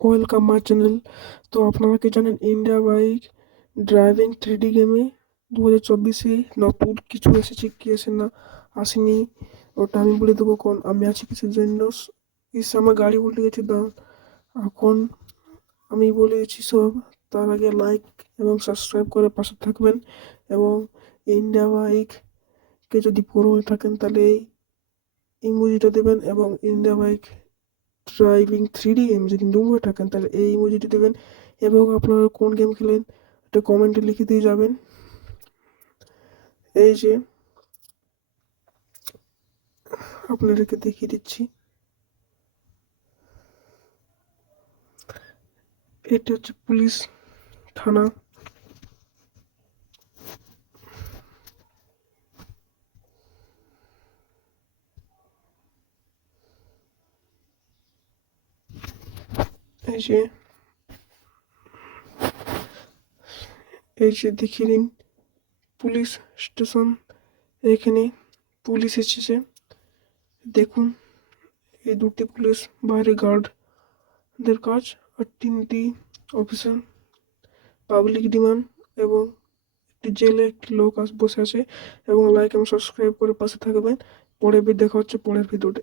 Welcome my channel. তো আপনারা কি জানেন ইন্ডিয়া বাইক ড্রাইভিং 3D গেমে 2024-এ নতুন কিছু এসেছে, কি এসে না আসেনি ওটা আমি বলে দেবো। কোন আমি আছি কিসের জন্য, আমার গাড়ি উল্টে গেছে দাঁড়ান। এখন আমি বলে দিচ্ছি সব। তার আগে লাইক এবং সাবস্ক্রাইব করে পাশে থাকবেন, এবং ইন্ডিয়া বাইককে যদি পুরো হয়ে থাকেন তাহলে এই ইমোজিটা দেবেন, এবং India bike driving 3D game যদি নিউ হয়ে থাকেন তাহলে এই ইমোজিটি দেবেন, এবং আপনারা কোন গেম খেলেন এটা কমেন্টে লিখে দিয়ে যাবেন। এই যে আপনাদেরকে দেখিয়ে দিচ্ছি, এটা হচ্ছে পুলিশ থানা। এই যে দেখিয়ে দিন পুলিশ স্টেশন। এখানে পুলিশ এসেছে, দেখুন। এই দুটি পুলিশ বাইরে গার্ডদের কাজ, আর তিনটি অফিসার পাবলিক ডিমান্ড, এবং একটি জেলে একটি লোক বসে আছে। এবং লাইক এবং সাবস্ক্রাইব করে পাশে থাকবেন। পরে দেখা হচ্ছে পরের ভিডিওতে।